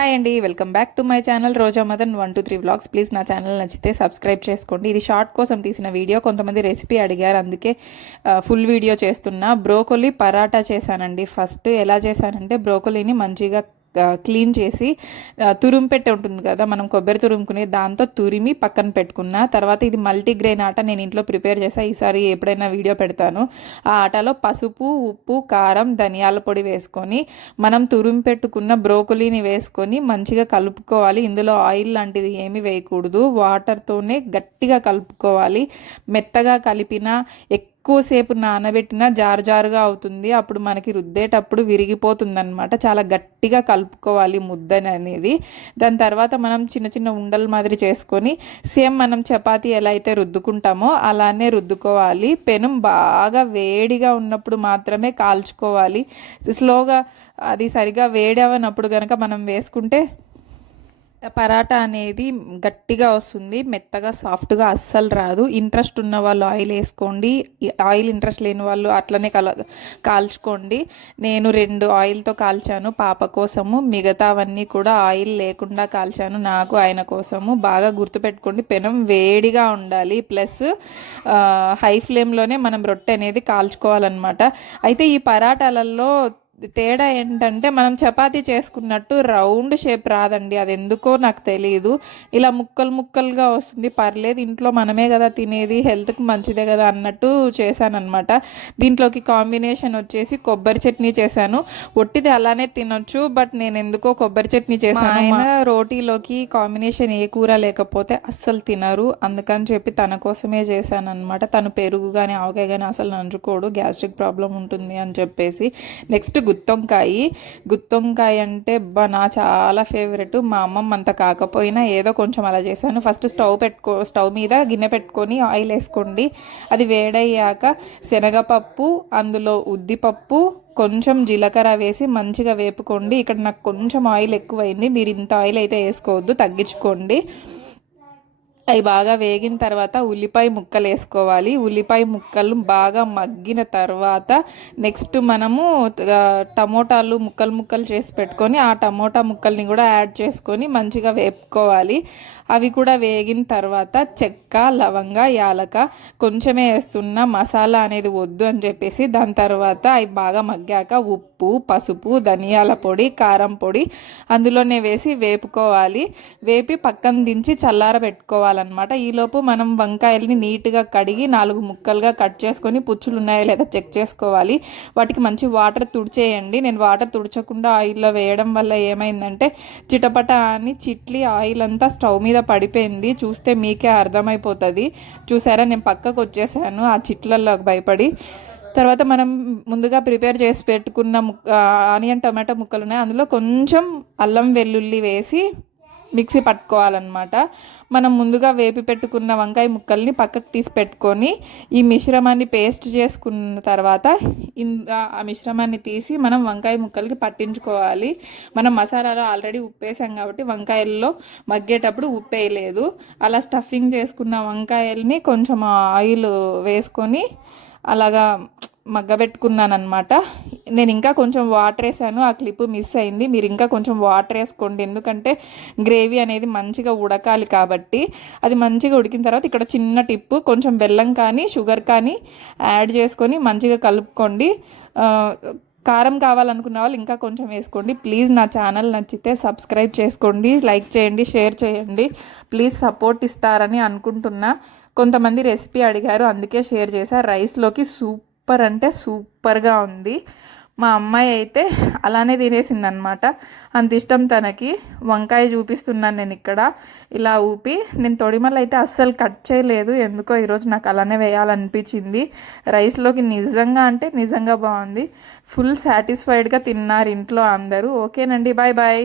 Hi అండి, welcome back to my channel Roja Madan 123 vlogs. Please నా channel నచ్చితే subscribe చేసుకోండి. ఇది షార్ట్ కోసం తీసిన వీడియో. కొంతమంది రెసిపీ అడిగారు, అందుకే ఫుల్ వీడియో చేస్తున్నా. బ్రోకోలీ పరాటా చేశానండి. ఫస్ట్ ఎలా చేశానంటే, బ్రోకోలీని మంచిగా క్లీన్ చేసి తురుము పెట్టి ఉంటుంది కదా, మనం కొబ్బరి తురుముకునే దాంతో తురిమి పక్కన పెట్టుకున్న తర్వాత, ఇది మల్టీగ్రెయిన్ ఆట నేను ఇంట్లో ప్రిపేర్ చేసా. ఈసారి ఎప్పుడైనా వీడియో పెడతాను. ఆ ఆటలో పసుపు, ఉప్పు, కారం, ధనియాల పొడి వేసుకొని మనం తురిమి పెట్టుకున్న బ్రోకోలీని వేసుకొని మంచిగా కలుపుకోవాలి. ఇందులో ఆయిల్ లాంటిది ఏమీ వేయకూడదు. వాటర్తోనే గట్టిగా కలుపుకోవాలి. మెత్తగా కలిపిన ఎక్కువసేపు నానబెట్టినా జారుగా అవుతుంది. అప్పుడు మనకి రుద్దేటప్పుడు విరిగిపోతుంది అనమాట. చాలా గట్టిగా కలుపుకోవాలి ముద్దని అనేది. దాని తర్వాత మనం చిన్న చిన్న ఉండల మాదిరి చేసుకొని సేమ్ మనం చపాతీ ఎలా అయితే రుద్దుకుంటామో అలానే రుద్దుకోవాలి. పెనం బాగా వేడిగా ఉన్నప్పుడు మాత్రమే కాల్చుకోవాలి. స్లోగా అది సరిగా వేడి అవనప్పుడు కనుక మనం వేసుకుంటే పరాటా అనేది గట్టిగా వస్తుంది, మెత్తగా సాఫ్ట్గా అస్సలు రాదు. ఇంట్రెస్ట్ ఉన్న వాళ్ళు ఆయిల్ వేసుకోండి, ఆయిల్ ఇంట్రెస్ట్ లేని వాళ్ళు అట్లనే కాల్చుకోండి. నేను 2 ఆయిల్తో కాల్చాను పాప కోసము, మిగతావన్నీ కూడా ఆయిల్ లేకుండా కాల్చాను నాకు, ఆయన కోసము. బాగా గుర్తుపెట్టుకోండి, పెనం వేడిగా ఉండాలి, ప్లస్ హై ఫ్లేమ్లోనే మనం రొట్టె అనేది కాల్చుకోవాలన్నమాట. అయితే ఈ పరాటాలలో తేడా ఏంటంటే, మనం చపాతీ చేసుకున్నట్టు రౌండ్ షేప్ రాదండి. అది ఎందుకో నాకు తెలియదు, ఇలా ముక్కలు ముక్కలుగా వస్తుంది. పర్లేదు, ఇంట్లో మనమే కదా తినేది, హెల్త్కి మంచిదే కదా అన్నట్టు చేశానమాట. దీంట్లోకి కాంబినేషన్ వచ్చేసి కొబ్బరి చట్నీ చేశాను. ఒట్టిది అలానే తినొచ్చు, బట్ నేను ఎందుకో కొబ్బరి చట్నీ చేశాను. ఆయన రోటీలోకి కాంబినేషన్ ఏ కూర లేకపోతే అస్సలు తినరు, అందుకని చెప్పి తన కోసమే చేశాను అనమాట. తను పెరుగు కానీ ఆవకాయ కానీ అసలు నంచుకోడు, గ్యాస్ట్రిక్ ప్రాబ్లం ఉంటుంది అని చెప్పేసి. నెక్స్ట్ గుత్తొంకాయ అంటే నా చాలా ఫేవరెట్. మా అమ్మమ్మ అంత కాకపోయినా ఏదో కొంచెం అలా చేశాను. ఫస్ట్ స్టవ్ మీద గిన్నె పెట్టుకొని ఆయిల్ వేసుకోండి. అది వేడయ్యాక శనగపప్పు, అందులో ఉద్దిపప్పు, కొంచెం జీలకర్ర వేసి మంచిగా వేపుకోండి. ఇక్కడ నాకు కొంచెం ఆయిల్ ఎక్కువైంది, మీరు ఇంత ఆయిల్ అయితే వేసుకోవద్దు, తగ్గించుకోండి. అవి బాగా వేగిన తర్వాత ఉల్లిపాయ ముక్కలు వేసుకోవాలి. ఉల్లిపాయ ముక్కలు బాగా మగ్గిన తర్వాత నెక్స్ట్ మనము టమోటాలు ముక్కలు చేసి పెట్టుకొని ఆ టమోటా ముక్కల్ని కూడా యాడ్ చేసుకొని మంచిగా వేపుకోవాలి. అవి కూడా వేగిన తర్వాత చెక్క, లవంగ, యాలక కొంచెమే వేస్తున్న, మసాలా అనేది వద్దు అని చెప్పేసి. దాని తర్వాత అవి బాగా మగ్గాక ఉప్పు, పసుపు, ధనియాల పొడి, కారం పొడి అందులోనే వేసి వేపుకోవాలి. వేపి పక్కన దించి చల్లార పెట్టుకోవాలన్నమాట. ఈలోపు మనం వంకాయల్ని నీట్గా కడిగి 4 ముక్కలుగా కట్ చేసుకొని పుచ్చులు ఉన్నాయో లేదా చెక్ చేసుకోవాలి. వాటికి మంచి వాటర్ తుడిచేయండి. నేను వాటర్ తుడచకుండా ఆయిల్లో వేయడం వల్ల ఏమైందంటే చిటపట అని చిట్లి ఆయిల్ అంతా స్టవ్ మీద పడిపోయింది. చూస్తే మీకే అర్థమైపోతుంది. చూసారా, నేను పక్కకు వచ్చేసాను ఆ చిట్లల్లో భయపడి. తర్వాత మనం ముందుగా ప్రిపేర్ చేసి పెట్టుకున్న ఆనియన్ టమాటో ముక్కలు ఉన్నాయి, అందులో కొంచెం అల్లం వెల్లుల్లి వేసి మిక్సీ పట్టుకోవాలన్నమాట. మనం ముందుగా వేపి పెట్టుకున్న వంకాయ ముక్కల్ని పక్కకు తీసి పెట్టుకొని ఈ మిశ్రమాన్ని పేస్ట్ చేసుకున్న తర్వాత ఆ మిశ్రమాన్ని తీసి మనం వంకాయ ముక్కలకి పట్టించుకోవాలి. మనం మసాలాలో ఆల్రెడీ ఉప్పు వేసాం కాబట్టి వంకాయల్లో మగ్గేటప్పుడు ఉప్పు వేయలేదు. అలా స్టఫింగ్ చేసుకున్న వంకాయల్ని కొంచెం ఆయిల్ వేసుకొని అలాగా మగ్గబెట్టుకున్నాను అనమాట. నేను ఇంకా కొంచెం వాటర్ వేసాను, ఆ క్లిప్ మిస్ అయింది. మీరు ఇంకా కొంచెం వాటర్ వేసుకోండి, ఎందుకంటే గ్రేవీ అనేది మంచిగా ఉడకాలి కాబట్టి. అది మంచిగా ఉడికిన తర్వాత ఇక్కడ చిన్న టిప్పు, కొంచెం బెల్లం కానీ షుగర్ కానీ యాడ్ చేసుకొని మంచిగా కలుపుకోండి. కారం కావాలనుకున్న వాళ్ళు ఇంకా కొంచెం వేసుకోండి. ప్లీజ్ నా ఛానల్ నచ్చితే సబ్స్క్రైబ్ చేసుకోండి, లైక్ చేయండి, షేర్ చేయండి. ప్లీజ్ సపోర్ట్ ఇస్తారని అనుకుంటున్నా. కొంతమంది రెసిపీ అడిగారు, అందుకే షేర్ చేశాను. రైస్లోకి సూపర్ అంటే సూపర్గా ఉంది. మా అమ్మాయి అయితే అలానే తినేసిందనమాట, అంత ఇష్టం తనకి. వంకాయ చూపిస్తున్నాను నేను ఇక్కడ, ఇలా ఊపి. నేను తొడిమలు అయితే అస్సలు కట్ చేయలేదు, ఎందుకో ఈరోజు నాకు అలానే వేయాలనిపించింది. రైస్లోకి నిజంగా అంటే నిజంగా బాగుంది. ఫుల్ సాటిస్ఫైడ్గా తిన్నారు ఇంట్లో అందరూ. ఓకేనండి, బాయ్ బాయ్.